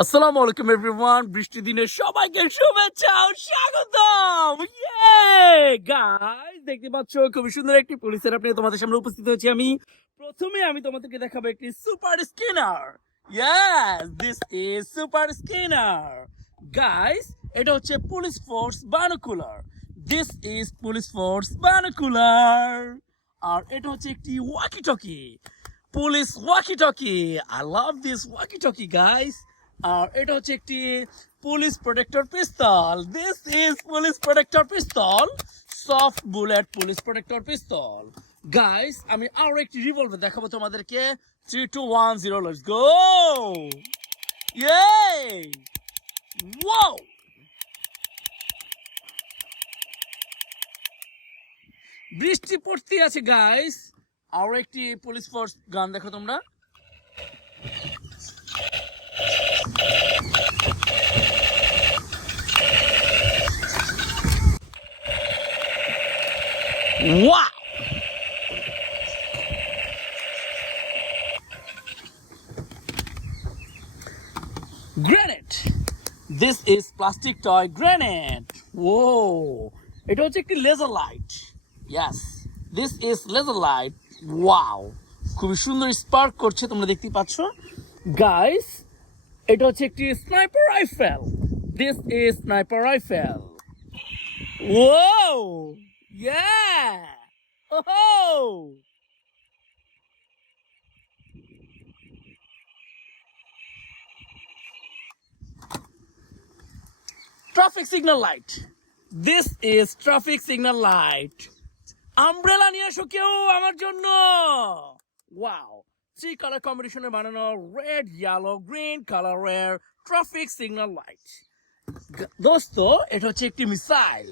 আসসালামু আলাইকুম এভরিওয়ান, বৃষ্টির দিনে সবাইকে শুভেচ্ছা ও স্বাগতম। গাইস, দেখতে পাচ্ছ খুবই সুন্দর একটি পুলিশের আপনি তোমাদের সামনে উপস্থিত হয়েছি আমি। প্রথমে আমি তোমাদেরকে দেখাবো একটি super scanner. Yes, this is super scanner. Guys, এটা হচ্ছে police force binocular. This is police force binocular. আর এটা হচ্ছে একটি walkie talkie, police walkie talkie. I love this walkie talkie guys. আর এটা হচ্ছে একটি police protector pistol. This is police protector pistol, soft bullet police protector pistol. Guys, আমি আরো একটি রিভলভার দেখাবো তোমাদেরকে। 3 2 1 0, লেটস গো। ইয়ে, ওয়াও। বৃষ্টি পড়তে আছে গাইস। আরো একটি পুলিশ ফোর্স গান দেখো তোমরা। Wow! Grenade! This is plastic toy grenade. Whoa! এটা হচ্ছে একটি laser light. Yes, this is laser light. Wow! খুবই সুন্দর স্পার্ক করছে, তোমরা দেখতে পাচ্ছ। Guys, এটা হচ্ছে একটি sniper rifle. This is sniper rifle. Whoa! Yeah! Oh! Traffic signal light. This is traffic signal light. Umbrella নিয়ে এসো কেউ আমার জন্য। ওয়াও, 3 কালার কম্বিনেশনে বানানো রেড, ইয়েলো, গ্রিন কালারের ট্রাফিক সিগন্যাল লাইট। দোস্ত, এটা হচ্ছে একটি missile.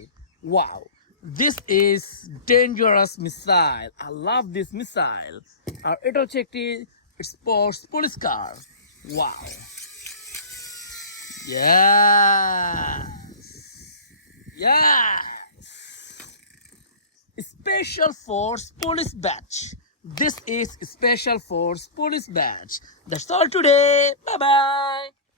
Wow, this is dangerous missile. I love this missile. আর এটা হচ্ছে একটি sports police car. Wow, yes, yes. Special Force Police Badge. This is Special Force Police Badge. That's all today. Bye bye.